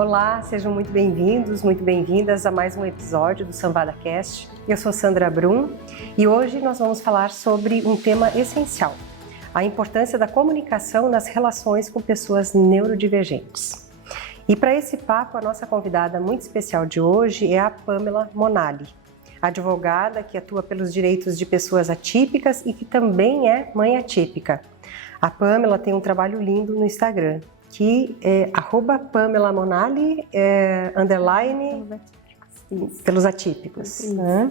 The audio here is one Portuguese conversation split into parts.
Olá, sejam muito bem-vindos, muito bem-vindas a mais um episódio do SanvadaCast. Eu sou Sandra Brum e hoje nós vamos falar sobre um tema essencial, a importância da comunicação nas relações com pessoas neurodivergentes. E para esse papo, a nossa convidada muito especial de hoje é a Pamela Monali, advogada que atua pelos direitos de pessoas atípicas e que também é mãe atípica. A Pamela tem um trabalho lindo no Instagram, que é @PamelaMonali, _ pelos atípicos, né?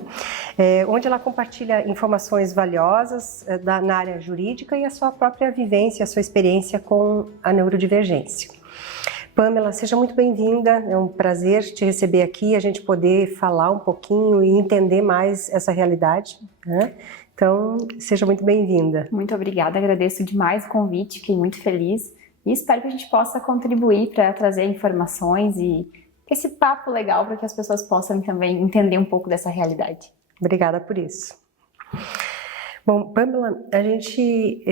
Onde ela compartilha informações valiosas na área jurídica e a sua própria vivência, a sua experiência com a neurodivergência. Pamela, seja muito bem-vinda, é um prazer te receber aqui, a gente poder falar um pouquinho e entender mais essa realidade, né? Então, seja muito bem-vinda. Muito obrigada, agradeço demais o convite, fiquei muito feliz e espero que a gente possa contribuir para trazer informações e esse papo legal para que as pessoas possam também entender um pouco dessa realidade. Obrigada por isso. Bom, Pamela, a gente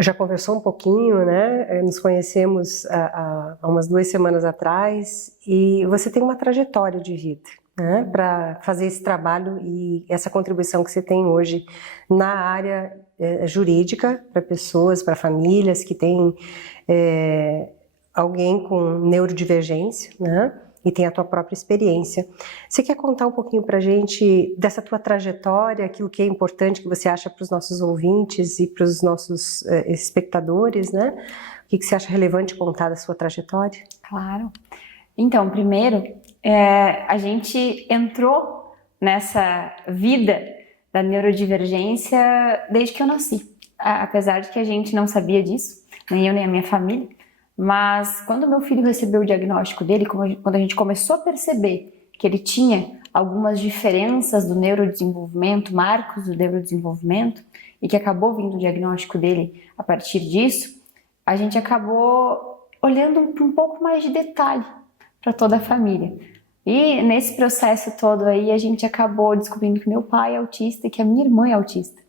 já conversou um pouquinho, né? Nos conhecemos há umas 2 semanas atrás e você tem uma trajetória de vida, né? Para fazer esse trabalho e essa contribuição que você tem hoje na área jurídica para pessoas, para famílias que têm alguém com neurodivergência, né? E tem a tua própria experiência. Você quer contar um pouquinho para a gente dessa tua trajetória, aquilo que é importante que você acha para os nossos ouvintes e para os nossos espectadores, né? O que você acha relevante contar da sua trajetória? Claro. Então, primeiro, a gente entrou nessa vida da neurodivergência desde que eu nasci. Apesar de que a gente não sabia disso, nem eu nem a minha família. Mas quando meu filho recebeu o diagnóstico dele, quando a gente começou a perceber que ele tinha algumas diferenças do neurodesenvolvimento, marcos do neurodesenvolvimento, e que acabou vindo o diagnóstico dele a partir disso, a gente acabou olhando um pouco mais de detalhe para toda a família. E nesse processo todo aí, a gente acabou descobrindo que meu pai é autista e que a minha irmã é autista.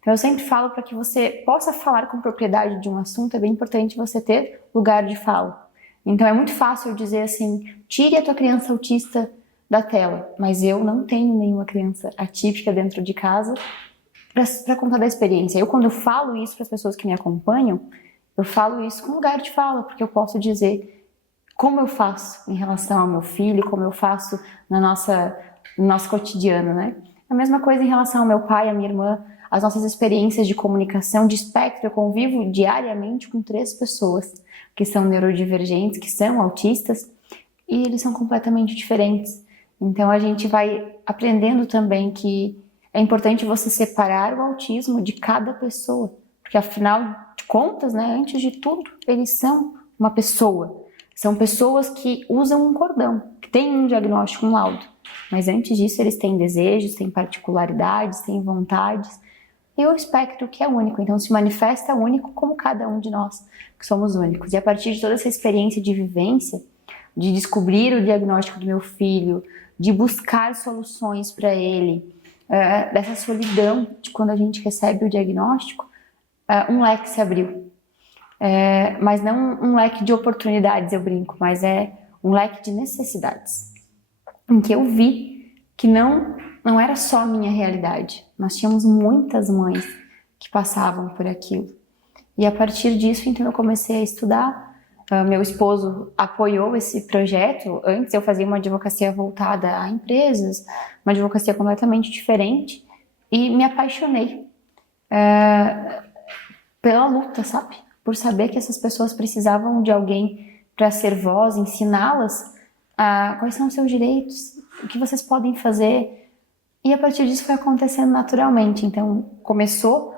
Então eu sempre falo, para que você possa falar com propriedade de um assunto, é bem importante você ter lugar de fala. Então é muito fácil eu dizer assim, tire a tua criança autista da tela, mas eu não tenho nenhuma criança atípica dentro de casa para contar da experiência. Eu, quando eu falo isso para as pessoas que me acompanham, eu falo isso com lugar de fala, porque eu posso dizer como eu faço em relação ao meu filho, como eu faço no nosso cotidiano, né? A mesma coisa em relação ao meu pai, à minha irmã, as nossas experiências de comunicação, de espectro. Eu convivo diariamente com 3 pessoas que são neurodivergentes, que são autistas, e eles são completamente diferentes. Então a gente vai aprendendo também que é importante você separar o autismo de cada pessoa, porque afinal de contas, né, antes de tudo, eles são uma pessoa. São pessoas que usam um cordão, que têm um diagnóstico, um laudo. Mas antes disso, eles têm desejos, têm particularidades, têm vontades. E o espectro que é único, então se manifesta único como cada um de nós, que somos únicos. E a partir de toda essa experiência de vivência, de descobrir o diagnóstico do meu filho, de buscar soluções para ele, dessa solidão de quando a gente recebe o diagnóstico, um leque se abriu. Mas não um leque de oportunidades, eu brinco, mas é um leque de necessidades, em que eu vi que não era só a minha realidade. Nós tínhamos muitas mães que passavam por aquilo. E a partir disso, então, eu comecei a estudar. Meu esposo apoiou esse projeto. Antes eu fazia uma advocacia voltada a empresas, uma advocacia completamente diferente, e me apaixonei pela luta, sabe? Por saber que essas pessoas precisavam de alguém para ser voz, ensiná-las quais são os seus direitos, o que vocês podem fazer. E a partir disso foi acontecendo naturalmente. Então começou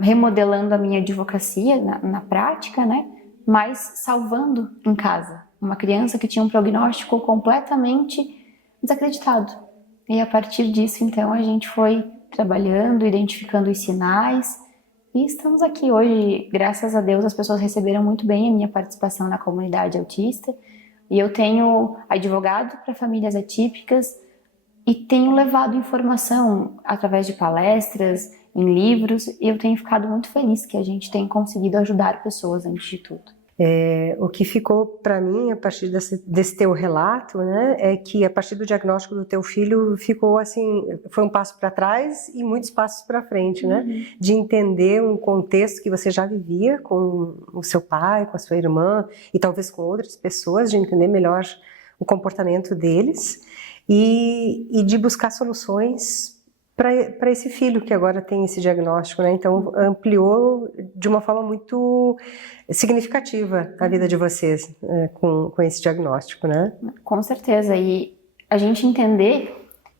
remodelando a minha advocacia na prática, né? Mas salvando em casa uma criança que tinha um prognóstico completamente desacreditado. E a partir disso, então, a gente foi trabalhando, identificando os sinais. E estamos aqui hoje, graças a Deus, as pessoas receberam muito bem a minha participação na comunidade autista. E eu tenho advogado para famílias atípicas e tenho levado informação através de palestras, em livros, e eu tenho ficado muito feliz que a gente tem conseguido ajudar pessoas antes de tudo. O que ficou para mim a partir desse teu relato, né, é que a partir do diagnóstico do teu filho ficou assim, foi um passo para trás e muitos passos para frente, né, de entender um contexto que você já vivia com o seu pai, com a sua irmã e talvez com outras pessoas, de entender melhor o comportamento deles e de buscar soluções para esse filho que agora tem esse diagnóstico, né? Então ampliou de uma forma muito significativa a vida de vocês com esse diagnóstico, né? Com certeza, e a gente entender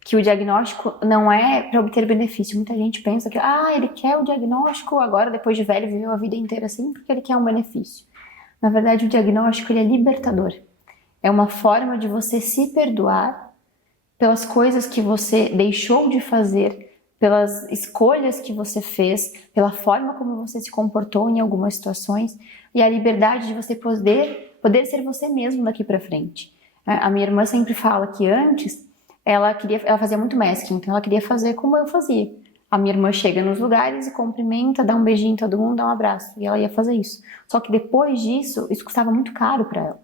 que o diagnóstico não é para obter benefício. Muita gente pensa que ele quer o diagnóstico agora, depois de velho, viveu a vida inteira assim, porque ele quer um benefício. Na verdade, o diagnóstico ele é libertador. É uma forma de você se perdoar pelas coisas que você deixou de fazer, pelas escolhas que você fez, pela forma como você se comportou em algumas situações, e a liberdade de você poder ser você mesmo daqui para frente. A minha irmã sempre fala que antes ela fazia muito masking, então ela queria fazer como eu fazia. A minha irmã chega nos lugares e cumprimenta, dá um beijinho em todo mundo, dá um abraço, e ela ia fazer isso. Só que depois disso, isso custava muito caro para ela,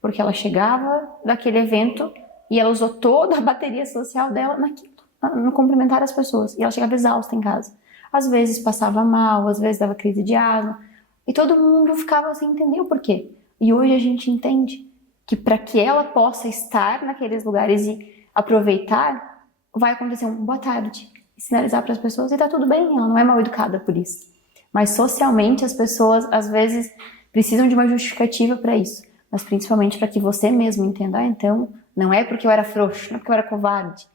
porque ela chegava daquele evento e ela usou toda a bateria social dela naquilo, no cumprimentar as pessoas. E ela chegava exausta em casa. Às vezes passava mal, às vezes dava crise de asma. E todo mundo ficava sem entender o porquê. E hoje a gente entende que para que ela possa estar naqueles lugares e aproveitar, vai acontecer um boa tarde. E sinalizar para as pessoas, e tá tudo bem, ela não é mal educada por isso. Mas socialmente as pessoas, às vezes, precisam de uma justificativa para isso. Mas principalmente para que você mesmo entenda, então, não é porque eu era frouxo, não é porque eu era covarde,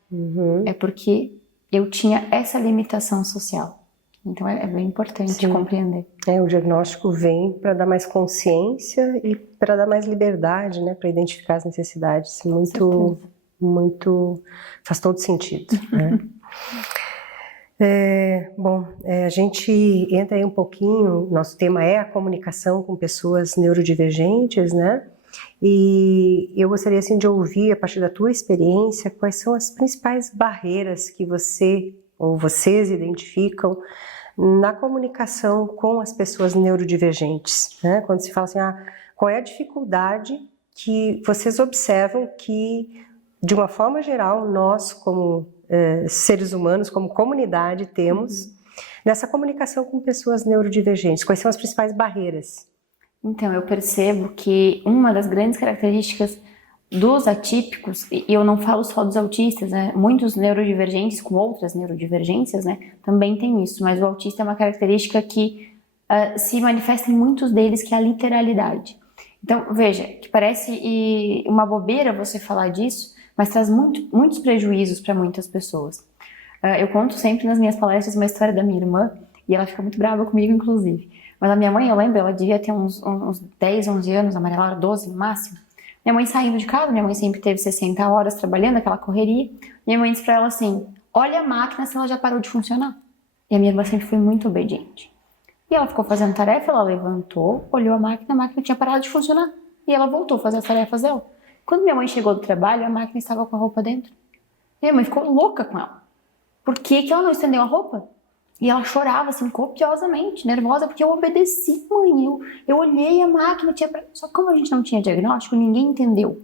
é porque eu tinha essa limitação social. Então é bem importante compreender. O diagnóstico vem para dar mais consciência e para dar mais liberdade, né, para identificar as necessidades. Muito, faz todo sentido, né? A gente entra aí um pouquinho, nosso tema é a comunicação com pessoas neurodivergentes, né? E eu gostaria assim de ouvir, a partir da tua experiência, quais são as principais barreiras que você ou vocês identificam na comunicação com as pessoas neurodivergentes, né? Quando se fala assim, qual é a dificuldade que vocês observam que, de uma forma geral, nós como seres humanos, como comunidade, temos nessa comunicação com pessoas neurodivergentes? Quais são as principais barreiras? Então, eu percebo que uma das grandes características dos atípicos, e eu não falo só dos autistas, né? Muitos neurodivergentes com outras neurodivergências, né, também tem isso, mas o autista é uma característica que se manifesta em muitos deles, que é a literalidade. Então, veja, que parece uma bobeira você falar disso, mas traz muitos prejuízos para muitas pessoas. Eu conto sempre nas minhas palestras uma história da minha irmã, e ela fica muito brava comigo, inclusive. Mas a minha mãe, eu lembro, ela devia ter uns 10, 11 anos, a Maria Laura 12 no máximo. Minha mãe saindo de casa, minha mãe sempre teve 60 horas trabalhando, aquela correria. Minha mãe disse pra ela assim, olha a máquina se ela já parou de funcionar. E a minha irmã sempre foi muito obediente. E ela ficou fazendo tarefa, ela levantou, olhou a máquina tinha parado de funcionar. E ela voltou a fazer as tarefas dela. Quando minha mãe chegou do trabalho, a máquina estava com a roupa dentro. Minha mãe ficou louca com ela. Por que ela não estendeu a roupa? E ela chorava, assim, copiosamente, nervosa, porque eu obedeci, mãe. Eu olhei a máquina, só que como a gente não tinha diagnóstico, ninguém entendeu.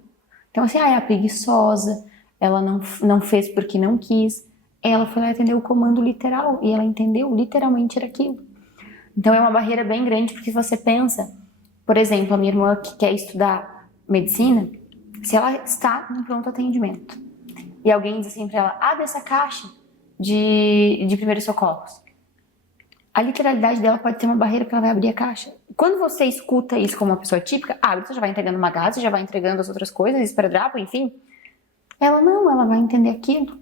Então, assim, é a preguiçosa, ela não fez porque não quis. Ela foi lá atender o comando literal, e ela entendeu, literalmente era aquilo. Então, é uma barreira bem grande, porque você pensa, por exemplo, a minha irmã que quer estudar medicina, se ela está no pronto atendimento, e alguém diz assim pra ela, abre essa caixa de primeiros socorros. A literalidade dela pode ter uma barreira porque ela vai abrir a caixa. Quando você escuta isso como uma pessoa típica, você já vai entregando uma gás, já vai entregando as outras coisas, esparadrapo, enfim. Ela vai entender aquilo.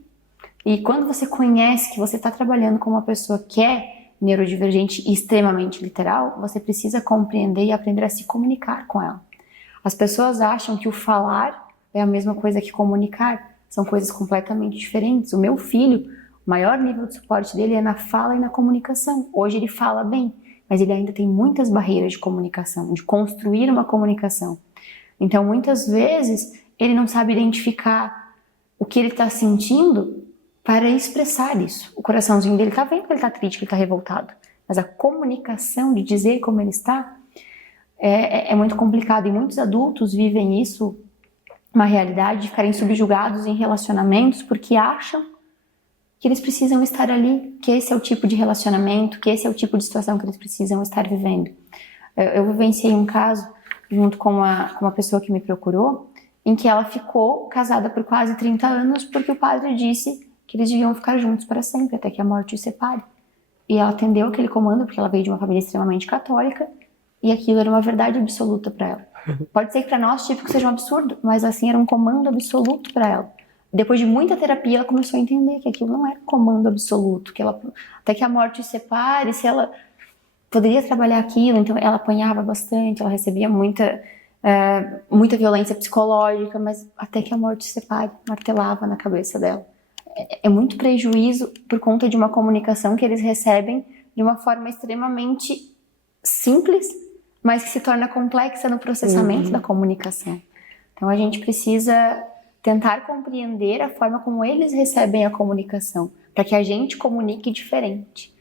E quando você conhece que você está trabalhando com uma pessoa que é neurodivergente e extremamente literal, você precisa compreender e aprender a se comunicar com ela. As pessoas acham que o falar é a mesma coisa que comunicar. São coisas completamente diferentes. O meu filho, o maior nível de suporte dele é na fala e na comunicação. Hoje ele fala bem, mas ele ainda tem muitas barreiras de comunicação, de construir uma comunicação. Então, muitas vezes, ele não sabe identificar o que ele está sentindo para expressar isso. O coraçãozinho dele está vendo que ele está triste, que ele está revoltado. Mas a comunicação de dizer como ele está, é muito complicado. E muitos adultos vivem isso, uma realidade de ficarem subjugados em relacionamentos porque acham que eles precisam estar ali, que esse é o tipo de relacionamento, que esse é o tipo de situação que eles precisam estar vivendo. Eu vivenciei um caso junto com uma pessoa que me procurou, em que ela ficou casada por quase 30 anos porque o padre disse que eles deviam ficar juntos para sempre, até que a morte os separe. E ela atendeu aquele comando porque ela veio de uma família extremamente católica e aquilo era uma verdade absoluta para ela. Pode ser que para nós típico seja um absurdo, mas assim era um comando absoluto para ela. Depois de muita terapia, ela começou a entender que aquilo não era comando absoluto, que até que a morte os separe, se ela poderia trabalhar aquilo. Então ela apanhava bastante, ela recebia muita violência psicológica, mas até que a morte os separe, martelava na cabeça dela. É muito prejuízo por conta de uma comunicação que eles recebem de uma forma extremamente simples, mas que se torna complexa no processamento da comunicação. Então a gente precisa tentar compreender a forma como eles recebem a comunicação, para que a gente comunique diferente.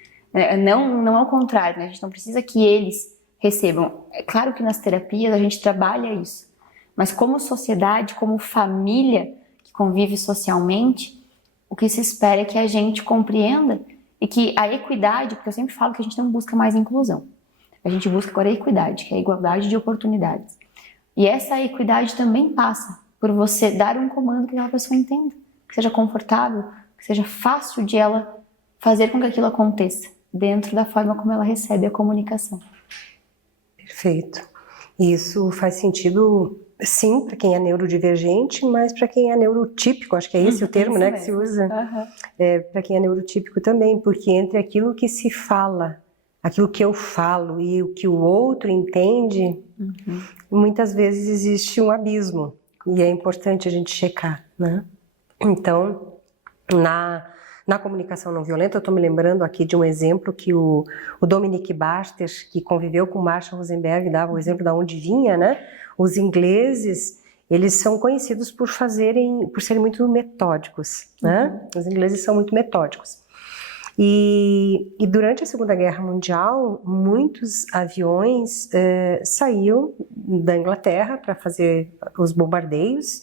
Não ao contrário, né? A gente não precisa que eles recebam. É claro que nas terapias a gente trabalha isso, mas como sociedade, como família que convive socialmente, o que se espera é que a gente compreenda e que a equidade, porque eu sempre falo que a gente não busca mais inclusão, a gente busca agora a equidade, que é a igualdade de oportunidades. E essa equidade também passa por você dar um comando que aquela pessoa entenda, que seja confortável, que seja fácil de ela fazer com que aquilo aconteça, dentro da forma como ela recebe a comunicação. Perfeito. Isso faz sentido, sim, para quem é neurodivergente, mas para quem é neurotípico, acho que é esse o termo, né, que se usa, para quem é neurotípico também, porque entre aquilo que se fala, aquilo que eu falo e o que o outro entende, muitas vezes existe um abismo. E é importante a gente checar, né? Então, na comunicação não violenta, eu estou me lembrando aqui de um exemplo que o Dominique Baster, que conviveu com Marshall Rosenberg, dava o exemplo de onde vinha, né? Os ingleses, eles são conhecidos por serem muito metódicos, né? Os ingleses são muito metódicos. E durante a Segunda Guerra Mundial, muitos aviões saíam da Inglaterra para fazer os bombardeios,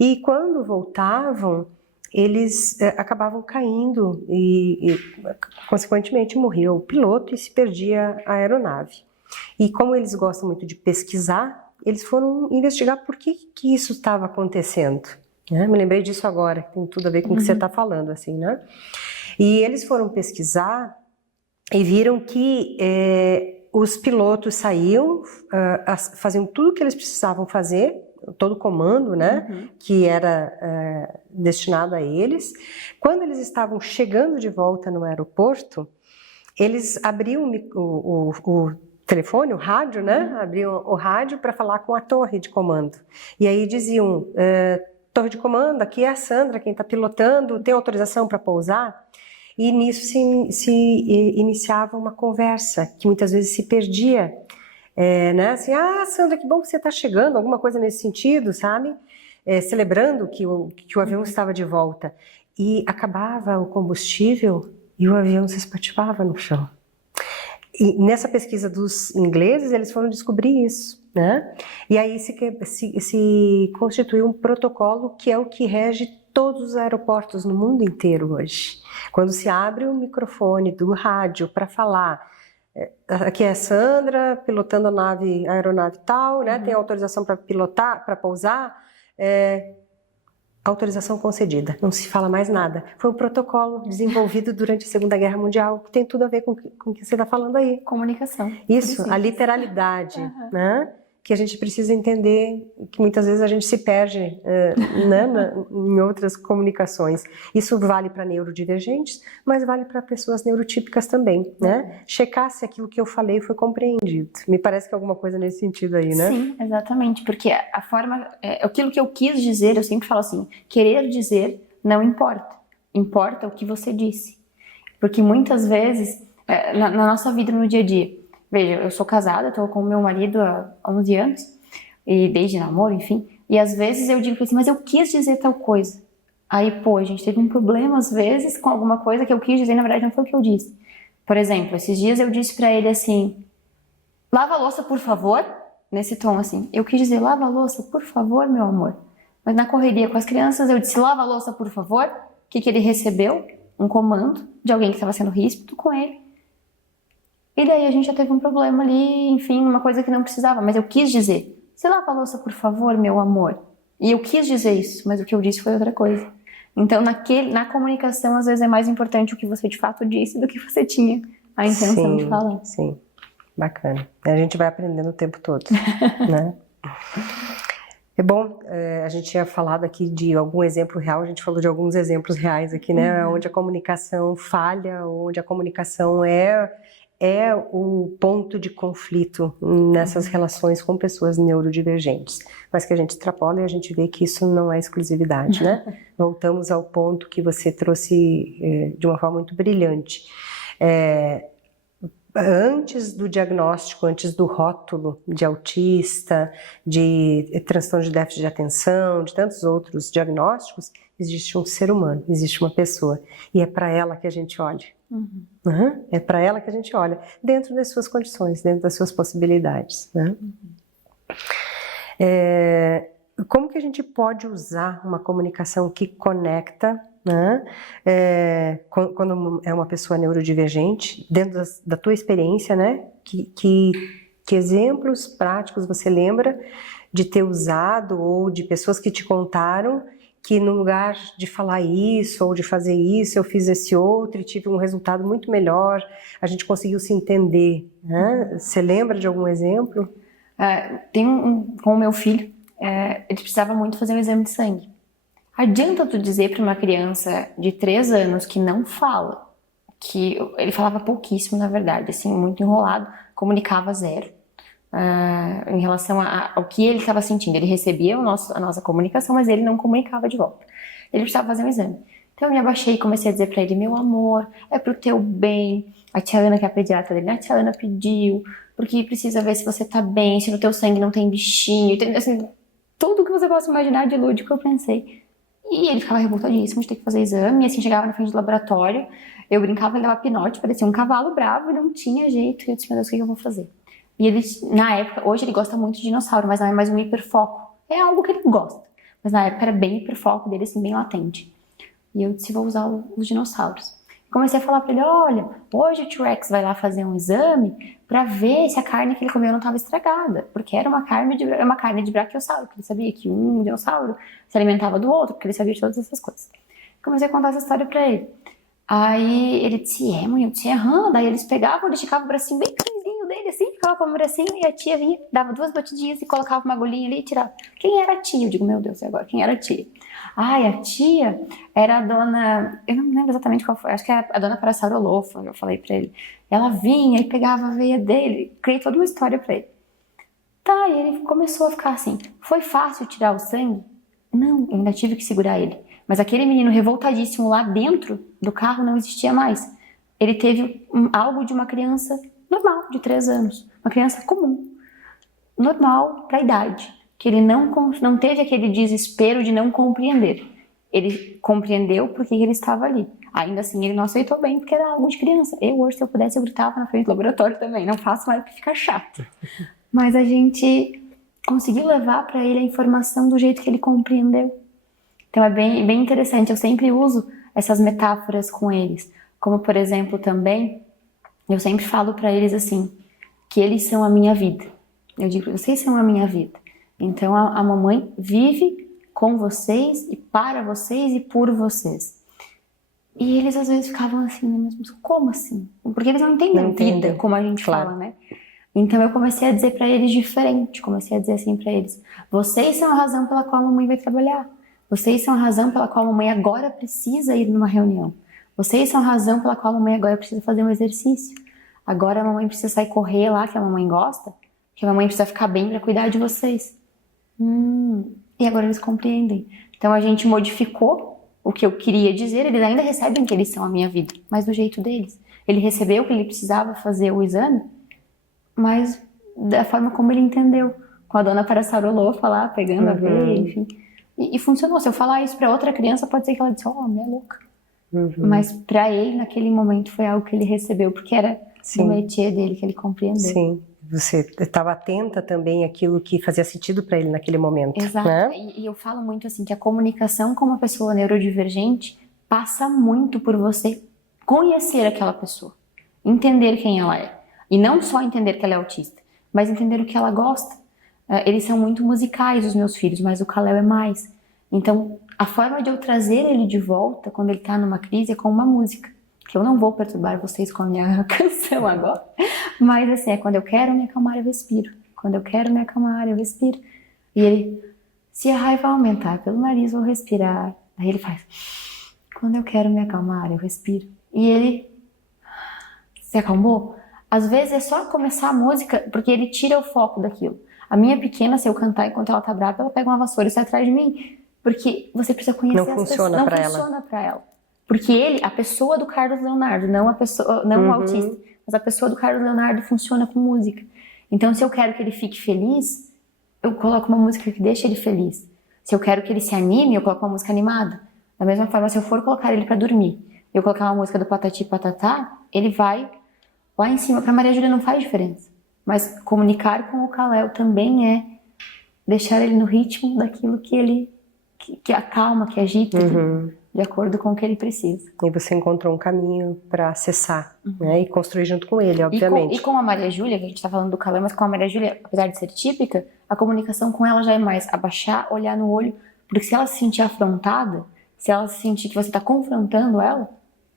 e quando voltavam, eles acabavam caindo e, consequentemente, morria o piloto e se perdia a aeronave. E como eles gostam muito de pesquisar, eles foram investigar por que isso estava acontecendo. Me lembrei disso agora, tem tudo a ver com o que você está falando, assim, né? E eles foram pesquisar e viram que os pilotos saíam, faziam tudo o que eles precisavam fazer, todo o comando, né, que era destinado a eles. Quando eles estavam chegando de volta no aeroporto, eles abriam o telefone, o rádio, né, abriam o rádio para falar com a torre de comando. E aí diziam, torre de comando, aqui é a Sandra, quem está pilotando, tem autorização para pousar? E nisso se iniciava uma conversa que muitas vezes se perdia, né? Assim, Sandra, que bom que você está chegando, alguma coisa nesse sentido, sabe? Celebrando que o avião estava de volta. E acabava o combustível e o avião se espatifava no chão. E nessa pesquisa dos ingleses, eles foram descobrir isso, né? E aí se constituiu um protocolo que é o que rege todos os aeroportos no mundo inteiro hoje. Quando se abre o microfone do rádio para falar, aqui é a Sandra, pilotando a aeronave tal, né? Tem autorização para pilotar, para pousar, autorização concedida, não se fala mais nada. Foi um protocolo desenvolvido durante a Segunda Guerra Mundial, que tem tudo a ver com o que você está falando aí. Comunicação. Isso, a literalidade, né? Que a gente precisa entender, que muitas vezes a gente se perde né, em outras comunicações. Isso vale para neurodivergentes, mas vale para pessoas neurotípicas também, né? Checar se aquilo que eu falei foi compreendido. Me parece que é alguma coisa nesse sentido aí, né? Sim, exatamente, porque a forma, aquilo que eu quis dizer, eu sempre falo assim, querer dizer não importa, importa o que você disse. Porque muitas vezes, na nossa vida no dia a dia, veja, eu sou casada, estou com o meu marido há 11 anos, e desde namoro, enfim, e às vezes eu digo assim, mas eu quis dizer tal coisa. Aí, a gente teve um problema às vezes com alguma coisa que eu quis dizer, na verdade não foi o que eu disse. Por exemplo, esses dias eu disse pra ele assim, lava a louça por favor, nesse tom assim. Eu quis dizer, lava a louça, por favor, meu amor. Mas na correria com as crianças, eu disse, lava a louça, por favor. O que ele recebeu? Um comando de alguém que estava sendo ríspido com ele. E daí a gente já teve um problema ali, enfim, uma coisa que não precisava. Mas eu quis dizer, você lava a louça, por favor, meu amor. E eu quis dizer isso, mas o que eu disse foi outra coisa. Então, na comunicação, às vezes é mais importante o que você de fato disse do que você tinha a intenção de falar. Sim, bacana. A gente vai aprendendo o tempo todo, né? É bom, a gente tinha falado aqui de algum exemplo real, a gente falou de alguns exemplos reais aqui, né? Onde a comunicação falha, onde a comunicação é o ponto de conflito nessas relações com pessoas neurodivergentes, mas que a gente extrapola e a gente vê que isso não é exclusividade, né? Voltamos ao ponto que você trouxe de uma forma muito brilhante. Antes do diagnóstico, antes do rótulo de autista, de transtorno de déficit de atenção, de tantos outros diagnósticos, existe um ser humano, existe uma pessoa, e é para ela que a gente olha. É para ela que a gente olha, dentro das suas condições, dentro das suas possibilidades, né? Como que a gente pode usar uma comunicação que conecta, né? Quando é uma pessoa neurodivergente, dentro da tua experiência, né? Que exemplos práticos você lembra de ter usado ou de pessoas que te contaram que no lugar de falar isso ou de fazer isso, eu fiz esse outro e tive um resultado muito melhor, a gente conseguiu se entender, né? Você lembra de algum exemplo? Com o meu filho, ele precisava muito fazer um exame de sangue. Adianta tu dizer para uma criança de 3 anos que não fala, que ele falava pouquíssimo, na verdade, assim, muito enrolado, comunicava zero. Em relação ao que ele estava sentindo. Ele recebia a nossa comunicação, mas ele não comunicava de volta. Ele precisava fazer um exame. Então eu me abaixei e comecei a dizer para ele, meu amor, é pro teu bem. A tia Ana, que é a pediatra dele, a tia Ana pediu, porque precisa ver se você tá bem, se no teu sangue não tem bichinho, tem, assim, tudo que você possa imaginar de lúdico eu pensei. E ele ficava revoltadíssimo de ter que fazer exame, e assim, chegava na frente do laboratório, eu brincava, ele dava pinote, parecia um cavalo bravo, e não tinha jeito, e eu disse, meu Deus, o que eu vou fazer? E ele, na época, hoje ele gosta muito de dinossauro, mas não é mais um hiperfoco. É algo que ele gosta. Mas na época era bem hiperfoco dele, assim, bem latente. E eu disse, vou usar os dinossauros. Comecei a falar pra ele, olha, hoje o T-Rex vai lá fazer um exame pra ver se a carne que ele comeu não estava estragada. Porque era uma carne de brachiosauro, que ele sabia que um dinossauro se alimentava do outro, porque ele sabia de todas essas coisas. Comecei a contar essa história pra ele. Aí ele disse, mãe, eu disse, daí eles pegavam, ele esticava o bracinho bem pequenininho dele, assim, ficava com o bracinho, e a tia vinha, dava 2 batidinhas e colocava uma agulhinha ali e tirava. Quem era a tia? Eu digo, meu Deus, e agora? Quem era a tia? A tia era a dona, eu não me lembro exatamente qual foi, acho que era a dona Parasaurolofa, eu falei pra ele. Ela vinha e pegava a veia dele, criei toda uma história pra ele. Tá, e ele começou a ficar assim, foi fácil tirar o sangue? Não, eu ainda tive que segurar ele. Mas aquele menino revoltadíssimo lá dentro do carro não existia mais. Ele teve algo de uma criança normal, de 3 anos. Uma criança comum. Normal para a idade. Que ele não teve aquele desespero de não compreender. Ele compreendeu porque ele estava ali. Ainda assim, ele não aceitou bem porque era algo de criança. Eu hoje, se eu pudesse, eu gritava na frente do laboratório também. Não faço mais porque fica chato. Mas a gente conseguiu levar para ele a informação do jeito que ele compreendeu. Então é bem interessante, eu sempre uso essas metáforas com eles. Como, por exemplo, também, eu sempre falo para eles assim, que eles são a minha vida. Eu digo, vocês são a minha vida. Então a mamãe vive com vocês e para vocês e por vocês. E eles às vezes ficavam assim, mas como assim? Porque eles não entendem vida, como a gente fala, né? Então eu comecei a dizer para eles diferente, comecei a dizer assim para eles, vocês são a razão pela qual a mamãe vai trabalhar. Vocês são a razão pela qual a mamãe agora precisa ir numa reunião. Vocês são a razão pela qual a mamãe agora precisa fazer um exercício. Agora a mamãe precisa sair correr lá, que a mamãe gosta, que a mamãe precisa ficar bem para cuidar de vocês. E agora eles compreendem. Então a gente modificou o que eu queria dizer, eles ainda recebem que eles são a minha vida, mas do jeito deles. Ele recebeu que ele precisava fazer o exame, mas da forma como ele entendeu. Com a dona Parasaurolofa lá, pegando a veia, enfim. E funcionou. Se eu falar isso pra outra criança, pode ser que ela disse, mulher louca. Mas pra ele, naquele momento, foi algo que ele recebeu, porque era o métier dele, que ele compreendeu. Sim, Você estava atenta também àquilo que fazia sentido para ele naquele momento. Exato. Né? E eu falo muito assim que a comunicação com uma pessoa neurodivergente passa muito por você conhecer aquela pessoa, entender quem ela é. E não só entender que ela é autista, mas entender o que ela gosta. Eles são muito musicais, os meus filhos, mas o Kalel é mais. Então, a forma de eu trazer ele de volta quando ele está numa crise é com uma música. Que eu não vou perturbar vocês com a minha canção agora. Mas assim, é quando eu quero me acalmar, eu respiro. Quando eu quero me acalmar, eu respiro. E ele, se a raiva aumentar pelo nariz, vou respirar. Aí ele faz, quando eu quero me acalmar, eu respiro. E ele se acalmou. Às vezes é só começar a música, porque ele tira o foco daquilo. A minha pequena, se eu cantar enquanto ela tá brava, ela pega uma vassoura e sai atrás de mim. Porque você precisa conhecer as pessoas. Não funciona pra ela. Porque ele, a pessoa do Carlos Leonardo, não a pessoa, não o autista, mas a pessoa do Carlos Leonardo funciona com música. Então, se eu quero que ele fique feliz, eu coloco uma música que deixa ele feliz. Se eu quero que ele se anime, eu coloco uma música animada. Da mesma forma, se eu for colocar ele pra dormir, eu colocar uma música do Patati Patatá, ele vai lá em cima. Pra Maria Júlia não faz diferença. Mas comunicar com o Kalel também é deixar ele no ritmo daquilo que ele, que acalma, que agita. De acordo com o que ele precisa. E você encontrou um caminho para acessar, né? E construir junto com ele, obviamente. E com a Maria Júlia, que a gente está falando do Kalel, mas com a Maria Júlia, apesar de ser típica, a comunicação com ela já é mais abaixar, olhar no olho, porque se ela se sentir afrontada, se ela sentir que você está confrontando ela,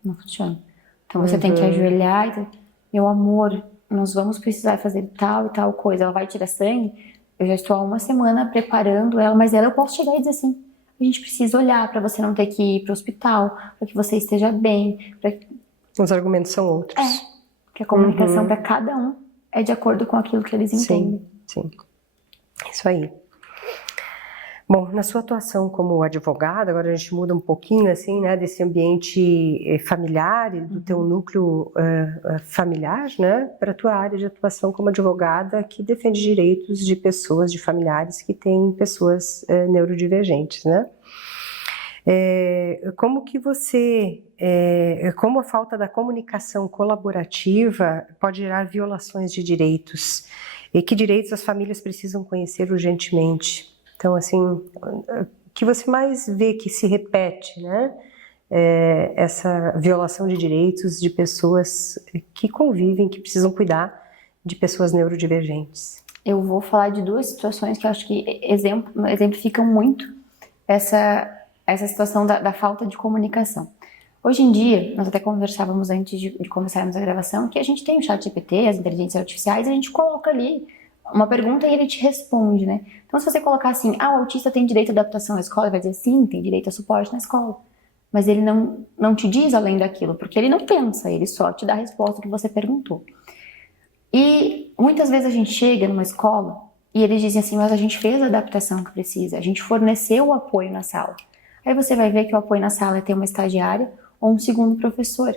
não funciona. Então você tem que ajoelhar e dizer, meu amor, nós vamos precisar fazer tal e tal coisa. Ela vai tirar sangue, eu já estou há uma semana preparando ela, mas eu posso chegar e dizer assim, a gente precisa olhar para você não ter que ir para o hospital, para que você esteja bem. Os argumentos são outros. Que a comunicação para cada um é de acordo com aquilo que eles entendem. Sim. Isso aí. Bom, na sua atuação como advogada, agora a gente muda um pouquinho assim, né, desse ambiente familiar e do teu núcleo familiar, né, para a tua área de atuação como advogada que defende direitos de pessoas, de familiares que têm pessoas neurodivergentes, né? Como que você, como a falta da comunicação colaborativa pode gerar violações de direitos? E que direitos as famílias precisam conhecer urgentemente? Então, assim, o que você mais vê que se repete, né? Essa violação de direitos de pessoas que convivem, que precisam cuidar de pessoas neurodivergentes. Eu vou falar de duas situações que eu acho que exemplificam muito essa situação da falta de comunicação. Hoje em dia, nós até conversávamos antes de começarmos a gravação, que a gente tem o ChatGPT, as inteligências artificiais, e a gente coloca ali uma pergunta e ele te responde, né? Então, se você colocar assim, o autista tem direito à adaptação na escola, ele vai dizer sim, tem direito a suporte na escola. Mas ele não te diz além daquilo, porque ele não pensa, ele só te dá a resposta que você perguntou. E muitas vezes a gente chega numa escola e eles dizem assim, mas a gente fez a adaptação que precisa, a gente forneceu o apoio na sala. Aí você vai ver que o apoio na sala é ter uma estagiária ou um segundo professor.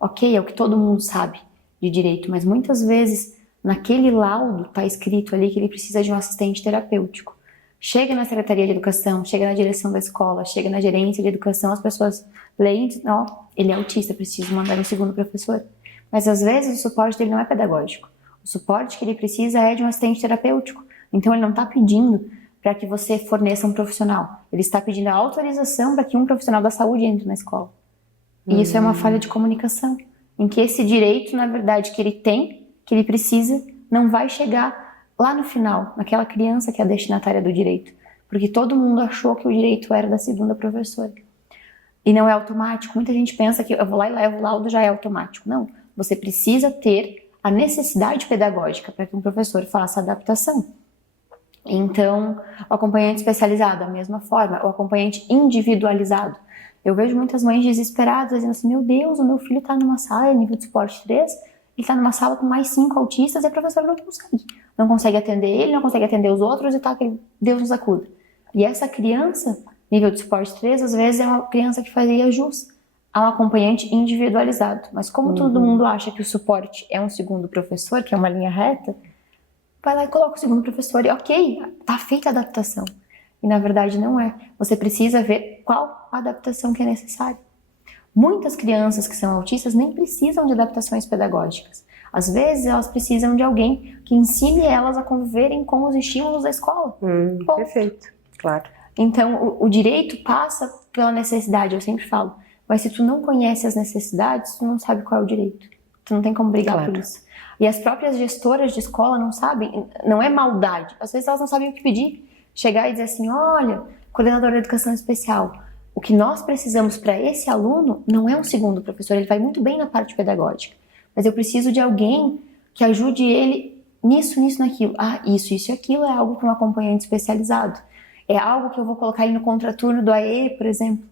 Ok, é o que todo mundo sabe de direito, mas muitas vezes naquele laudo está escrito ali que ele precisa de um assistente terapêutico. Chega na Secretaria de Educação, chega na direção da escola, chega na gerência de educação, as pessoas leem e dizem, ele é autista, preciso mandar um segundo professor. Mas às vezes o suporte dele não é pedagógico. O suporte que ele precisa é de um assistente terapêutico. Então ele não está pedindo para que você forneça um profissional. Ele está pedindo a autorização para que um profissional da saúde entre na escola. E isso é uma falha de comunicação, em que esse direito, na verdade, que ele tem, que ele precisa, não vai chegar lá no final, naquela criança que é a destinatária do direito. Porque todo mundo achou que o direito era da segunda professora. E não é automático. Muita gente pensa que eu vou lá e levo o laudo, já é automático. Não, você precisa ter a necessidade pedagógica para que um professor faça a adaptação. Então, o acompanhante especializado, da mesma forma, o acompanhante individualizado. Eu vejo muitas mães desesperadas, dizendo assim, meu Deus, o meu filho está numa sala, nível de suporte 3, ele está numa sala com mais 5 autistas e a professora não consegue. Não consegue atender ele, não consegue atender os outros e tá, que Deus nos acuda. E essa criança, nível de suporte 3, às vezes é uma criança que faria jus a um acompanhante individualizado. Mas como todo mundo acha que o suporte é um segundo professor, que é uma linha reta, vai lá e coloca o segundo professor e ok, tá feita a adaptação. E na verdade não é. Você precisa ver qual a adaptação que é necessária. Muitas crianças que são autistas nem precisam de adaptações pedagógicas. Às vezes elas precisam de alguém que ensine elas a conviverem com os estímulos da escola. Perfeito, claro. Então, o direito passa pela necessidade, eu sempre falo. Mas se tu não conhece as necessidades, tu não sabe qual é o direito. Tu não tem como brigar por isso. E as próprias gestoras de escola não sabem, não é maldade. Às vezes elas não sabem o que pedir. Chegar e dizer assim, olha, coordenadora de educação especial, o que nós precisamos para esse aluno não é um segundo professor, ele vai muito bem na parte pedagógica. Mas eu preciso de alguém que ajude ele nisso, naquilo. Isso e aquilo é algo para um acompanhante especializado. É algo que eu vou colocar ele no contraturno do AE, por exemplo.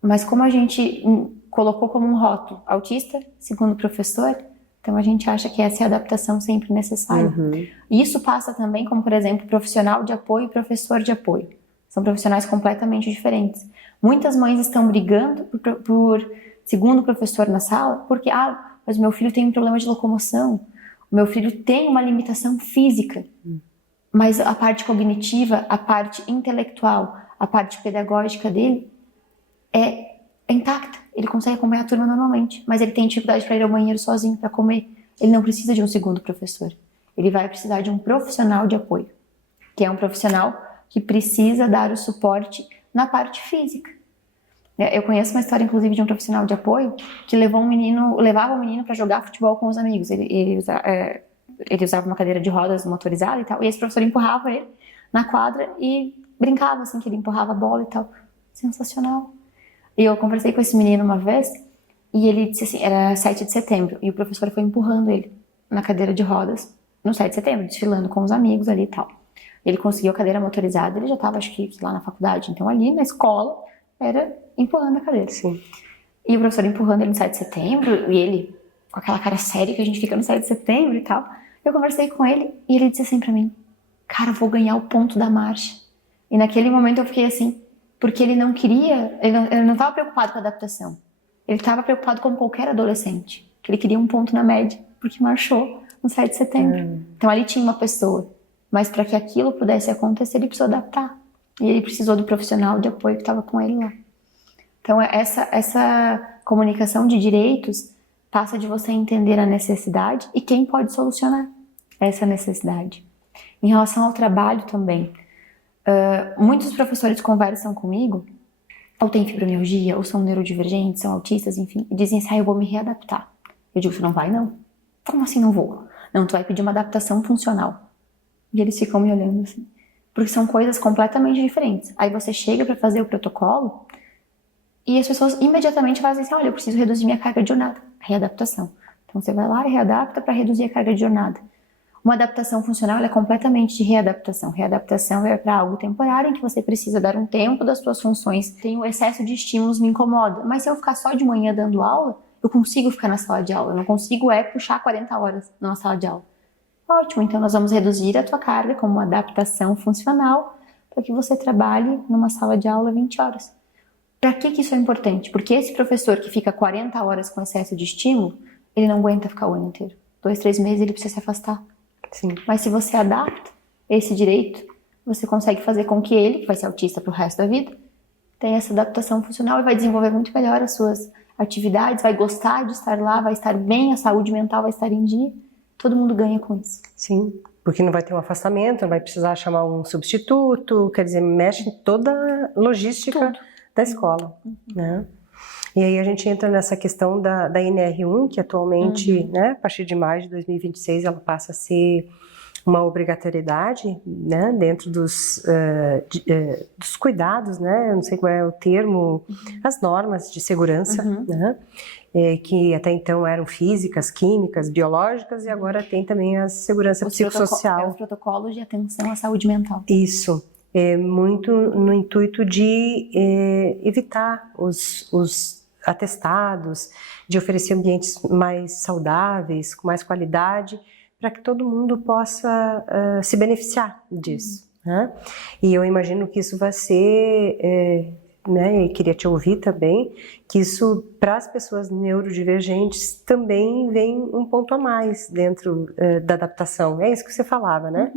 Mas como a gente colocou como um rótulo autista, segundo professor, então a gente acha que essa é a adaptação sempre necessária. E isso passa também como, por exemplo, profissional de apoio e professor de apoio. São profissionais completamente diferentes. Muitas mães estão brigando por segundo professor na sala, porque, mas meu filho tem um problema de locomoção, o meu filho tem uma limitação física, mas a parte cognitiva, a parte intelectual, a parte pedagógica dele é intacta. Ele consegue acompanhar a turma normalmente, mas ele tem dificuldade para ir ao banheiro sozinho, para comer. Ele não precisa de um segundo professor. Ele vai precisar de um profissional de apoio, que é um profissional que precisa dar o suporte na parte física. Eu conheço uma história, inclusive, de um profissional de apoio que levava o menino para jogar futebol com os amigos. Ele usava uma cadeira de rodas motorizada e tal, e esse professor empurrava ele na quadra e brincava, assim, que ele empurrava a bola e tal. Sensacional. E eu conversei com esse menino uma vez, e ele disse assim, era 7 de setembro, e o professor foi empurrando ele na cadeira de rodas, no 7 de setembro, desfilando com os amigos ali e tal. Ele conseguiu a cadeira motorizada, ele já estava, acho que lá na faculdade, então ali na escola, era empurrando a cadeira. Sim. E o professor empurrando ele no 7 de setembro, e ele, com aquela cara séria que a gente fica no 7 de setembro e tal, eu conversei com ele, e ele disse assim pra mim, cara, eu vou ganhar o ponto da marcha. E naquele momento eu fiquei assim, porque ele não queria, ele não estava preocupado com a adaptação. Ele estava preocupado como qualquer adolescente, que ele queria um ponto na média, porque marchou no 7 de setembro. Então ali tinha uma pessoa, mas para que aquilo pudesse acontecer, ele precisou adaptar. E ele precisou do profissional de apoio que estava com ele lá. Então essa comunicação de direitos passa de você entender a necessidade e quem pode solucionar essa necessidade. Em relação ao trabalho também, muitos professores conversam comigo, ou têm fibromialgia, ou são neurodivergentes, são autistas, enfim, e dizem assim, eu vou me readaptar. Eu digo, tu não vai não? Como assim não vou? Não, tu vai pedir uma adaptação funcional. E eles ficam me olhando assim, porque são coisas completamente diferentes. Aí você chega para fazer o protocolo, e as pessoas imediatamente fazem assim, olha, eu preciso reduzir minha carga de jornada. Readaptação. Então você vai lá e readapta para reduzir a carga de jornada. Uma adaptação funcional ela é completamente de readaptação. Readaptação é para algo temporário em que você precisa dar um tempo das suas funções. Tem o excesso de estímulos me incomoda. Mas se eu ficar só de manhã dando aula, eu consigo ficar na sala de aula. Eu não consigo puxar 40 horas numa sala de aula. Ótimo, então nós vamos reduzir a tua carga como uma adaptação funcional para que você trabalhe numa sala de aula 20 horas. Para que isso é importante? Porque esse professor que fica 40 horas com excesso de estímulo, ele não aguenta ficar o ano inteiro. 2, 3 meses ele precisa se afastar. Sim. Mas se você adapta esse direito, você consegue fazer com que ele, que vai ser autista pro resto da vida, tenha essa adaptação funcional e vai desenvolver muito melhor as suas atividades, vai gostar de estar lá, vai estar bem, a saúde mental vai estar em dia. Todo mundo ganha com isso. Sim, porque não vai ter um afastamento, não vai precisar chamar um substituto, quer dizer, mexe em toda a logística da escola, né? E aí a gente entra nessa questão da NR1, que atualmente, né, a partir de maio de 2026, ela passa a ser uma obrigatoriedade, né, dentro dos cuidados, né, eu não sei qual é o termo, as normas de segurança, né, que até então eram físicas, químicas, biológicas, e agora tem também a segurança psicossocial. Os protocolos de atenção à saúde mental. Isso. Muito no intuito de evitar os atestados, de oferecer ambientes mais saudáveis, com mais qualidade, para que todo mundo possa se beneficiar disso, né? E eu imagino que isso vai ser, né, e queria te ouvir também, que isso para as pessoas neurodivergentes também vem um ponto a mais dentro da adaptação. É isso que você falava, né?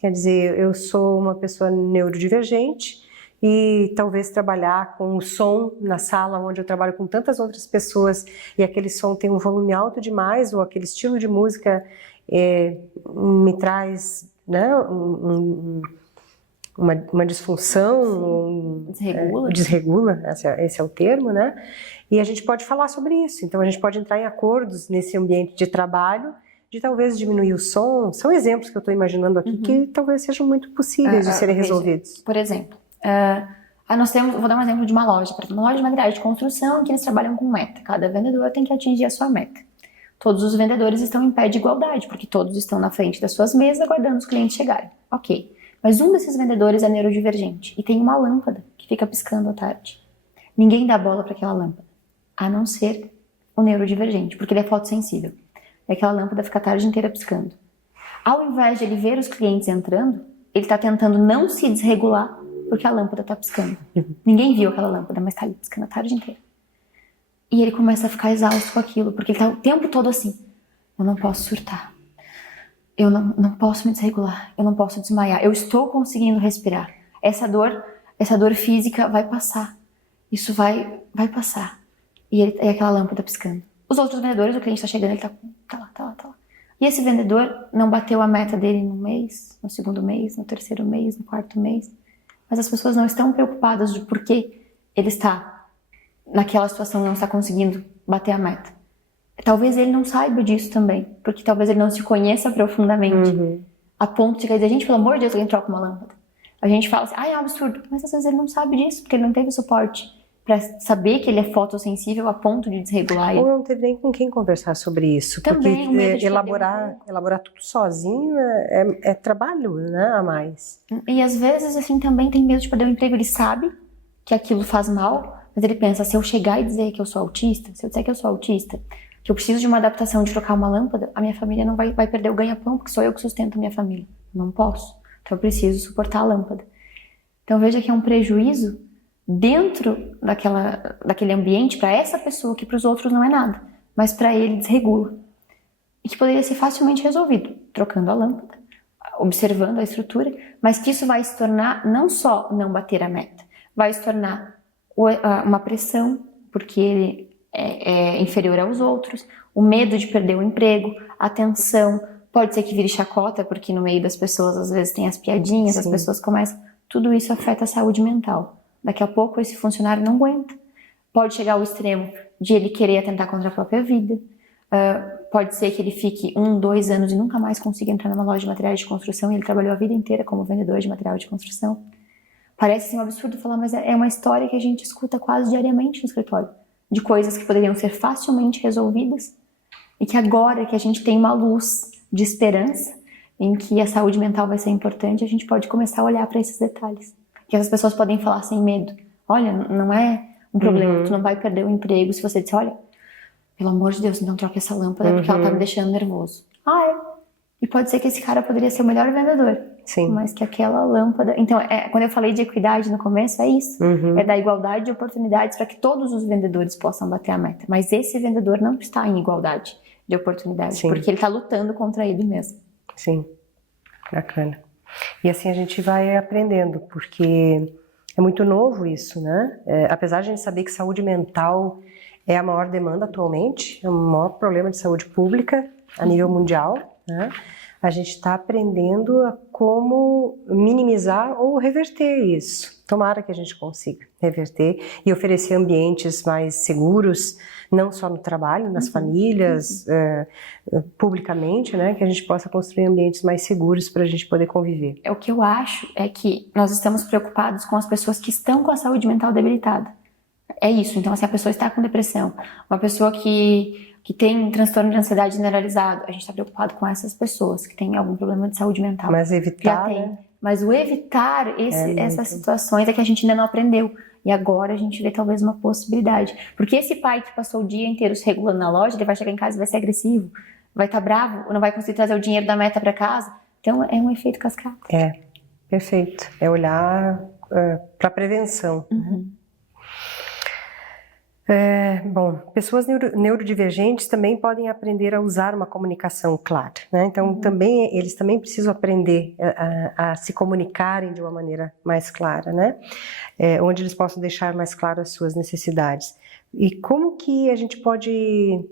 Quer dizer, eu sou uma pessoa neurodivergente, e talvez trabalhar com o som na sala onde eu trabalho com tantas outras pessoas e aquele som tem um volume alto demais ou aquele estilo de música me traz, né, uma disfunção, desregula, esse é o termo, né? E a gente pode falar sobre isso. Então a gente pode entrar em acordos nesse ambiente de trabalho de talvez diminuir o som. São exemplos que eu estou imaginando aqui que talvez sejam muito possíveis de serem resolvidos. Por exemplo, vou dar um exemplo de uma loja de materiais de construção que eles trabalham com meta. Cada vendedor tem que atingir a sua meta. Todos os vendedores estão em pé de igualdade, porque todos estão na frente das suas mesas aguardando os clientes chegarem. Ok. Mas um desses vendedores é neurodivergente e tem uma lâmpada que fica piscando à tarde. Ninguém dá bola para aquela lâmpada, a não ser o neurodivergente, porque ele é fotossensível. E aquela lâmpada fica a tarde inteira piscando. Ao invés de ele ver os clientes entrando, ele está tentando não se desregular porque a lâmpada está piscando. Ninguém viu aquela lâmpada, mas está ali piscando a tarde inteira. E ele começa a ficar exausto com aquilo, porque ele está o tempo todo assim. Eu não posso surtar. Eu não posso me desregular. Eu não posso desmaiar. Eu estou conseguindo respirar. Essa dor física vai passar. Isso vai passar. E aquela lâmpada piscando. Os outros vendedores, o cliente está chegando, ele tá lá. E esse vendedor não bateu a meta dele no mês, no segundo mês, no terceiro mês, no quarto mês. Mas as pessoas não estão preocupadas de por que ele está naquela situação, não está conseguindo bater a meta. Talvez ele não saiba disso também, porque talvez ele não se conheça profundamente, a ponto de dizer, gente, pelo amor de Deus, alguém troca uma lâmpada. A gente fala assim, é um absurdo, mas às vezes ele não sabe disso, porque ele não teve suporte para saber que ele é fotossensível a ponto de desregular ele. Ou não teve nem com quem conversar sobre isso, também, porque elaborar tudo sozinho é trabalho, né, a mais. E às vezes, assim, também tem medo de perder o emprego. Ele sabe que aquilo faz mal, mas ele pensa, se eu chegar e dizer que eu sou autista, se eu disser que eu sou autista, que eu preciso de uma adaptação de trocar uma lâmpada, a minha família não vai perder o ganha-pão, porque sou eu que sustento a minha família. Não posso. Então eu preciso suportar a lâmpada. Então veja que é um prejuízo dentro daquele ambiente para essa pessoa que para os outros não é nada, mas para ele desregula. E que poderia ser facilmente resolvido, trocando a lâmpada, observando a estrutura, mas que isso vai se tornar não só não bater a meta, vai se tornar uma pressão, porque ele é inferior aos outros, o medo de perder o emprego, a tensão, pode ser que vire chacota, porque no meio das pessoas às vezes tem as piadinhas, Sim. As pessoas começam, tudo isso afeta a saúde mental. Daqui a pouco esse funcionário não aguenta. Pode chegar ao extremo de ele querer atentar contra a própria vida. Pode ser que ele fique 1, 2 anos e nunca mais consiga entrar numa loja de materiais de construção e ele trabalhou a vida inteira como vendedor de material de construção. Parece ser um absurdo falar, mas é uma história que a gente escuta quase diariamente no escritório. De coisas que poderiam ser facilmente resolvidas e que agora que a gente tem uma luz de esperança em que a saúde mental vai ser importante, a gente pode começar a olhar para esses detalhes. Que as pessoas podem falar sem medo. Olha, não é um problema, tu não vai perder o emprego se você disser, olha, pelo amor de Deus, não troque essa lâmpada porque ela tá me deixando nervoso. E pode ser que esse cara poderia ser o melhor vendedor. Sim. Mas que aquela lâmpada... Então, quando eu falei de equidade no começo, é isso. É da igualdade de oportunidades para que todos os vendedores possam bater a meta. Mas esse vendedor não está em igualdade de oportunidade, Sim. porque ele está lutando contra ele mesmo. Sim, bacana. E assim a gente vai aprendendo, porque é muito novo isso, né? Apesar de a gente saber que saúde mental é a maior demanda atualmente, é o maior problema de saúde pública a nível mundial, né? A gente está aprendendo a como minimizar ou reverter isso. Tomara que a gente consiga reverter e oferecer ambientes mais seguros, não só no trabalho, nas famílias, publicamente, né? Que a gente possa construir ambientes mais seguros para a gente poder conviver. O que eu acho é que nós estamos preocupados com as pessoas que estão com a saúde mental debilitada. É isso. Então, se a pessoa está com depressão, uma pessoa que tem transtorno de ansiedade generalizado, a gente está preocupado com essas pessoas que têm algum problema de saúde mental. Mas evitar, já tem. Né? Mas o evitar essas situações é que a gente ainda não aprendeu. E agora a gente vê talvez uma possibilidade. Porque esse pai que passou o dia inteiro se regulando na loja, ele vai chegar em casa e vai ser agressivo, vai estar bravo, não vai conseguir trazer o dinheiro da meta para casa. Então é um efeito cascata. Perfeito. É olhar para a prevenção. Bom, pessoas neurodivergentes também podem aprender a usar uma comunicação clara, né? Então, eles também precisam aprender a se comunicarem de uma maneira mais clara, né? Onde eles possam deixar mais claro as suas necessidades. E como que a gente pode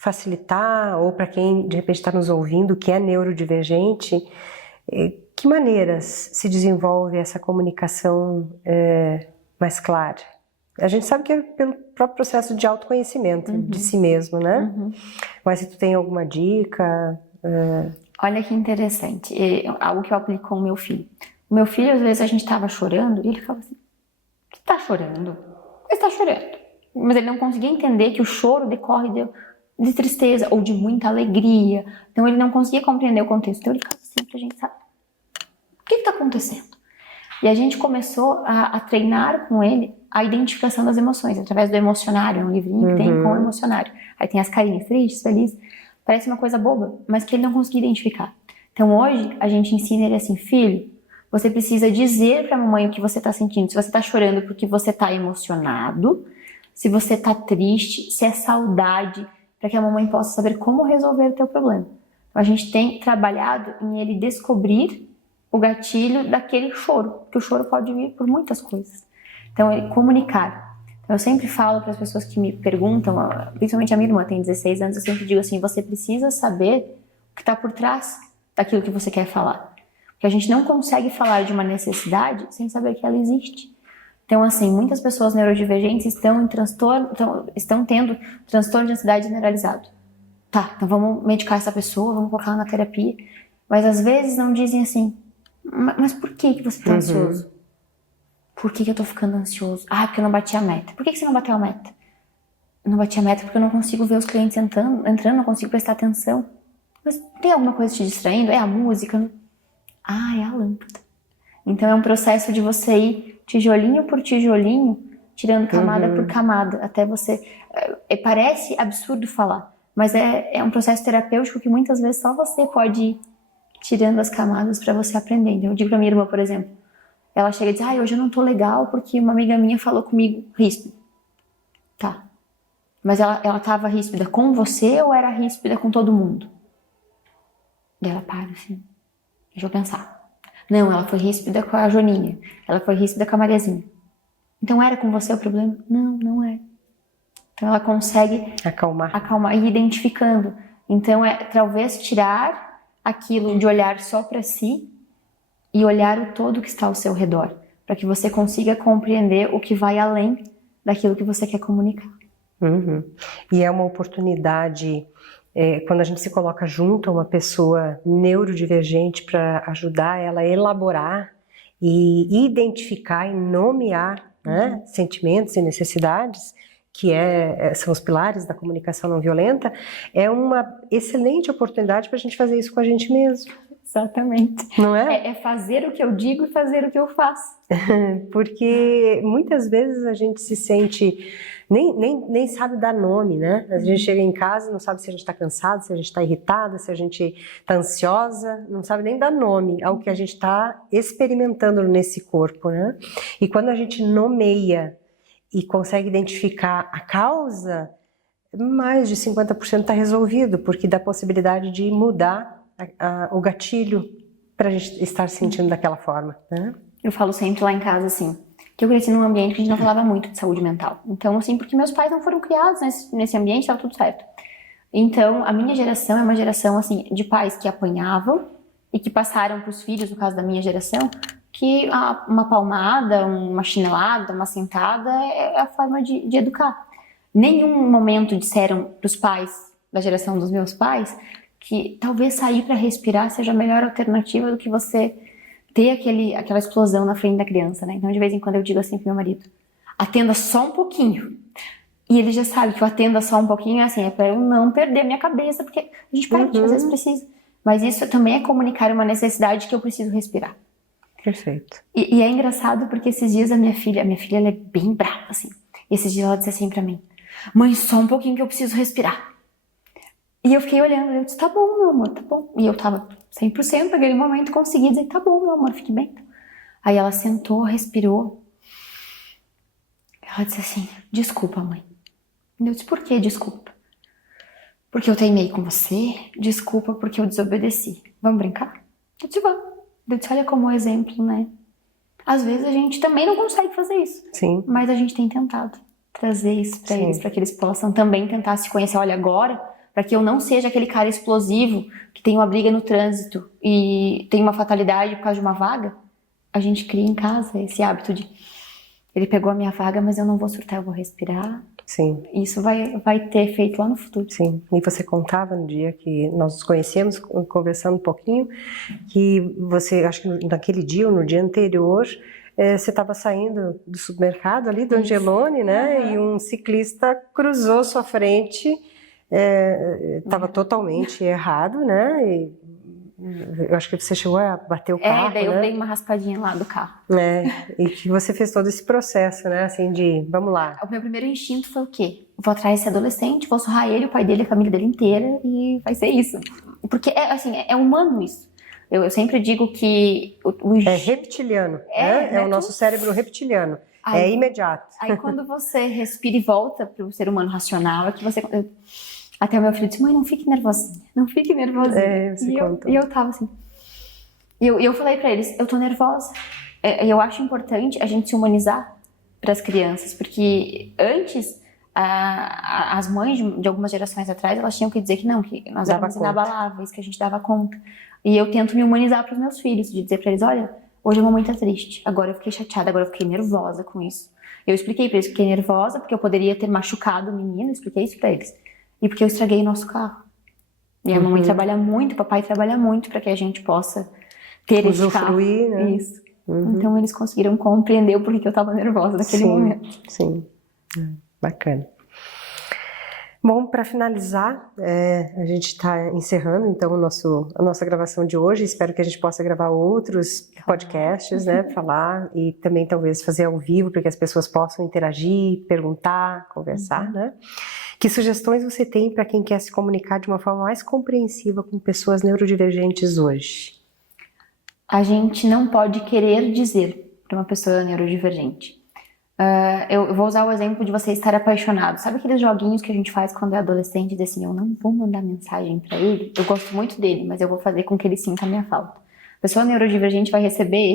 facilitar, ou para quem de repente está nos ouvindo, que é neurodivergente, que maneiras se desenvolve essa comunicação mais clara? A gente sabe que é pelo próprio processo de autoconhecimento de si mesmo, né? Mas se tu tem alguma dica... Olha que interessante, algo que eu aplico com o meu filho. O meu filho, às vezes, a gente tava chorando e ele ficava assim, você tá chorando? Ele tá chorando. Mas ele não conseguia entender que o choro decorre de tristeza ou de muita alegria. Então ele não conseguia compreender o contexto. Então ele ficava assim pra gente, sabe? O que tá acontecendo? E a gente começou a treinar com ele a identificação das emoções, através do emocionário, um livrinho que tem com o emocionário. Aí tem as carinhas tristes, felizes. Parece uma coisa boba, mas que ele não conseguia identificar. Então hoje a gente ensina ele assim, filho, você precisa dizer pra mamãe o que você tá sentindo. Se você tá chorando porque você tá emocionado, se você tá triste, se é saudade, para que a mamãe possa saber como resolver o teu problema. Então a gente tem trabalhado em ele descobrir o gatilho daquele choro, porque o choro pode vir por muitas coisas. Então, é comunicar. Eu sempre falo para as pessoas que me perguntam, principalmente a minha irmã tem 16 anos, eu sempre digo assim, você precisa saber o que está por trás daquilo que você quer falar. Porque a gente não consegue falar de uma necessidade sem saber que ela existe. Então, assim, muitas pessoas neurodivergentes estão tendo transtorno de ansiedade generalizado. Tá, então vamos medicar essa pessoa, vamos colocar ela na terapia. Mas às vezes não dizem assim, mas por que você está ansioso? Por que eu tô ficando ansioso? Ah, porque eu não bati a meta. Por que você não bateu a meta? Eu não bati a meta porque eu não consigo ver os clientes entrando, não consigo prestar atenção. Mas tem alguma coisa te distraindo? É a música? Ah, é a lâmpada. Então é um processo de você ir tijolinho por tijolinho, tirando camada por camada, até você... parece absurdo falar, mas é um processo terapêutico que muitas vezes só você pode ir tirando as camadas para você aprender. Então eu digo pra minha irmã, por exemplo, ela chega e diz, hoje eu não tô legal porque uma amiga minha falou comigo ríspido. Tá. Mas ela tava ríspida com você ou era ríspida com todo mundo? Daí ela para assim, deixa eu pensar. Não, ela foi ríspida com a Joninha. Ela foi ríspida com a Mariazinha. Então era com você o problema? Não, não é. Então ela consegue acalmar e ir identificando. Então talvez tirar aquilo de olhar só para si e olhar o todo que está ao seu redor, para que você consiga compreender o que vai além daquilo que você quer comunicar. E é uma oportunidade, quando a gente se coloca junto a uma pessoa neurodivergente para ajudar ela a elaborar e identificar e nomear, né, sentimentos e necessidades, que são os pilares da comunicação não violenta, é uma excelente oportunidade para a gente fazer isso com a gente mesmo. Exatamente. Não é? É fazer o que eu digo e fazer o que eu faço. Porque muitas vezes a gente se sente, nem sabe dar nome, né? A gente chega em casa, não sabe se a gente está cansado, se a gente está irritada, se a gente está ansiosa, não sabe nem dar nome ao que a gente está experimentando nesse corpo, né? E quando a gente nomeia e consegue identificar a causa, mais de 50% está resolvido, porque dá a possibilidade de mudar o gatilho para a gente estar sentindo daquela forma, né? Eu falo sempre lá em casa, assim, que eu cresci num ambiente que a gente não falava muito de saúde mental. Então, assim, porque meus pais não foram criados nesse ambiente, estava tudo certo. Então, a minha geração é uma geração, assim, de pais que apanhavam e que passaram para os filhos, no caso da minha geração, que uma palmada, uma chinelada, uma sentada é a forma de educar. Nenhum momento disseram para os pais da geração dos meus pais que talvez sair para respirar seja a melhor alternativa do que você ter aquela explosão na frente da criança, né? Então, de vez em quando eu digo assim pro meu marido, atenda só um pouquinho. E ele já sabe que o atenda só um pouquinho é para eu não perder minha cabeça, porque a gente perde, às vezes precisa. Mas isso também é comunicar uma necessidade que eu preciso respirar. Perfeito. E é engraçado porque esses dias a minha filha ela é bem brava, assim. E esses dias ela disse assim pra mim, mãe, só um pouquinho que eu preciso respirar. E eu fiquei olhando, eu disse, tá bom, meu amor, tá bom. E eu tava 100% naquele momento, consegui dizer, tá bom, meu amor, fique bem. Aí ela sentou, respirou. Ela disse assim, desculpa, mãe, Eu disse, por que desculpa? Porque eu teimei com você? Desculpa porque eu desobedeci. Vamos brincar? Eu disse, vamos. Eu disse, olha como exemplo, né? Às vezes a gente também não consegue fazer isso. Sim. Mas a gente tem tentado trazer isso para eles, para que eles possam também tentar se conhecer. Olha, agora, para que eu não seja aquele cara explosivo que tem uma briga no trânsito e tem uma fatalidade por causa de uma vaga, a gente cria em casa esse hábito de ele pegou a minha vaga, mas eu não vou surtar, eu vou respirar. Sim. Isso vai ter efeito lá no futuro. Sim. E você contava no dia que nós nos conhecemos, conversando um pouquinho, que você, acho que naquele dia ou no dia anterior, você estava saindo do supermercado ali, do Angelone, né? E um ciclista cruzou sua frente, estava totalmente errado, né? E eu acho que você chegou a bater o carro, daí eu né? dei uma raspadinha lá do carro. E que você fez todo esse processo, né? Assim, de, vamos lá. O meu primeiro instinto foi o quê? Vou atrás desse adolescente, vou surrar ele, o pai dele, a família dele inteira e vai ser isso. Porque, é humano isso. Eu sempre digo que... É reptiliano, né? É o nosso cérebro reptiliano. Aí, é imediato. Aí quando você respira e volta para o ser humano racional, é que você... Até o meu filho disse, mãe, não fique nervosinha, não fique nervosinha. E eu tava assim. E eu falei pra eles, eu tô nervosa. Eu acho importante a gente se humanizar pras crianças, porque antes, as mães de algumas gerações atrás, elas tinham que dizer que não, que nós éramos inabaláveis, que a gente dava conta. E eu tento me humanizar pros meus filhos, de dizer pra eles, olha, hoje a mamãe tá triste, agora eu fiquei chateada, agora eu fiquei nervosa com isso. Eu expliquei pra eles que fiquei nervosa, porque eu poderia ter machucado o menino, eu expliquei isso pra eles. E porque eu estraguei o nosso carro. E a mamãe trabalha muito, o papai trabalha muito para que a gente possa ter esse carro. Né? Isso. Então eles conseguiram compreender o porquê que eu estava nervosa naquele momento. Sim, bacana. Bom, para finalizar, a gente está encerrando então a nossa gravação de hoje. Espero que a gente possa gravar outros podcasts, né, falar e também talvez fazer ao vivo para que as pessoas possam interagir, perguntar, conversar, né? Que sugestões você tem para quem quer se comunicar de uma forma mais compreensiva com pessoas neurodivergentes hoje? A gente não pode querer dizer para uma pessoa neurodivergente. Eu vou usar o exemplo de você estar apaixonado. Sabe aqueles joguinhos que a gente faz quando é adolescente, de assim, eu não vou mandar mensagem para ele, eu gosto muito dele, mas eu vou fazer com que ele sinta a minha falta. A pessoa neurodivergente vai receber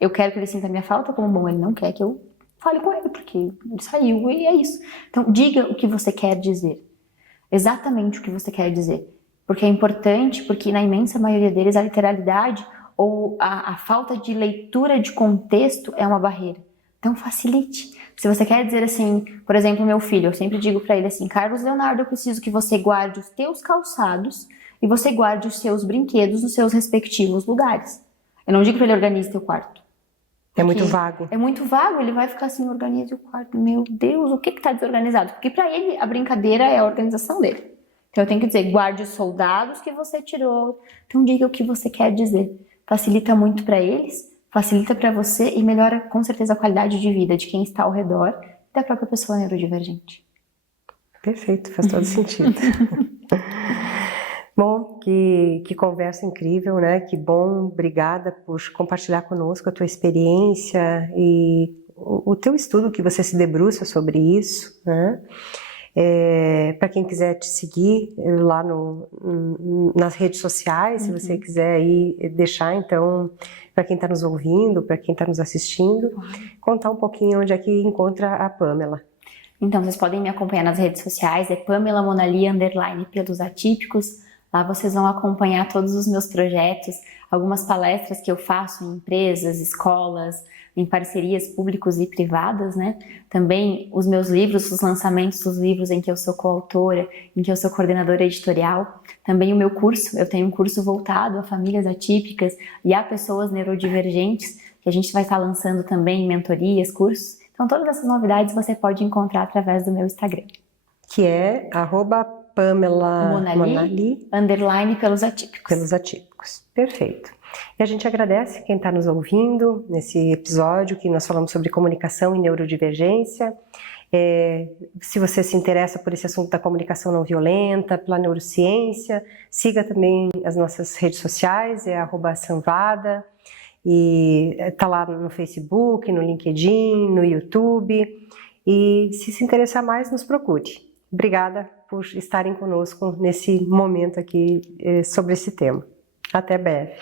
eu quero que ele sinta a minha falta, como bom, ele não quer que eu fale com ele, porque ele saiu e é isso. Então, diga o que você quer dizer. Exatamente o que você quer dizer. Porque é importante, porque na imensa maioria deles a literalidade ou a falta de leitura de contexto é uma barreira. Então, facilite. Se você quer dizer assim, por exemplo, meu filho, eu sempre digo pra ele assim, Carlos Leonardo, eu preciso que você guarde os teus calçados e você guarde os seus brinquedos nos seus respectivos lugares. Eu não digo pra ele organize teu quarto. É muito vago. É muito vago, ele vai ficar assim, organize o quarto. Meu Deus, o que tá desorganizado? Porque pra ele, a brincadeira é a organização dele. Então eu tenho que dizer, guarde os soldados que você tirou. Então diga o que você quer dizer. Facilita muito pra eles, facilita pra você e melhora com certeza a qualidade de vida de quem está ao redor e da própria pessoa neurodivergente. Perfeito, faz todo sentido. Bom, que conversa incrível, né? Que bom, obrigada por compartilhar conosco a tua experiência e o teu estudo que você se debruça sobre isso, né? Para quem quiser te seguir lá nas redes sociais, se você quiser aí deixar, então, para quem está nos ouvindo, para quem está nos assistindo, contar um pouquinho onde é que encontra a Pamela. Então, vocês podem me acompanhar nas redes sociais, é Pamela Monali, _ pelos atípicos. Lá vocês vão acompanhar todos os meus projetos, algumas palestras que eu faço em empresas, escolas, em parcerias públicas e privadas, né? Também os meus livros, os lançamentos dos livros em que eu sou coautora, em que eu sou coordenadora editorial. Também o meu curso, eu tenho um curso voltado a famílias atípicas e a pessoas neurodivergentes, que a gente vai estar lançando também mentorias, cursos. Então todas essas novidades você pode encontrar através do meu Instagram. Que é @Pamela Monali _ pelos atípicos. Pelos atípicos. Perfeito. E a gente agradece quem está nos ouvindo nesse episódio que nós falamos sobre comunicação e neurodivergência. Se você se interessa por esse assunto da comunicação não violenta, pela neurociência, siga também as nossas redes sociais, @Sanvada, e está lá no Facebook, no LinkedIn, no YouTube. e se interessar mais, nos procure. Obrigada por estarem conosco nesse momento aqui sobre esse tema. Até breve.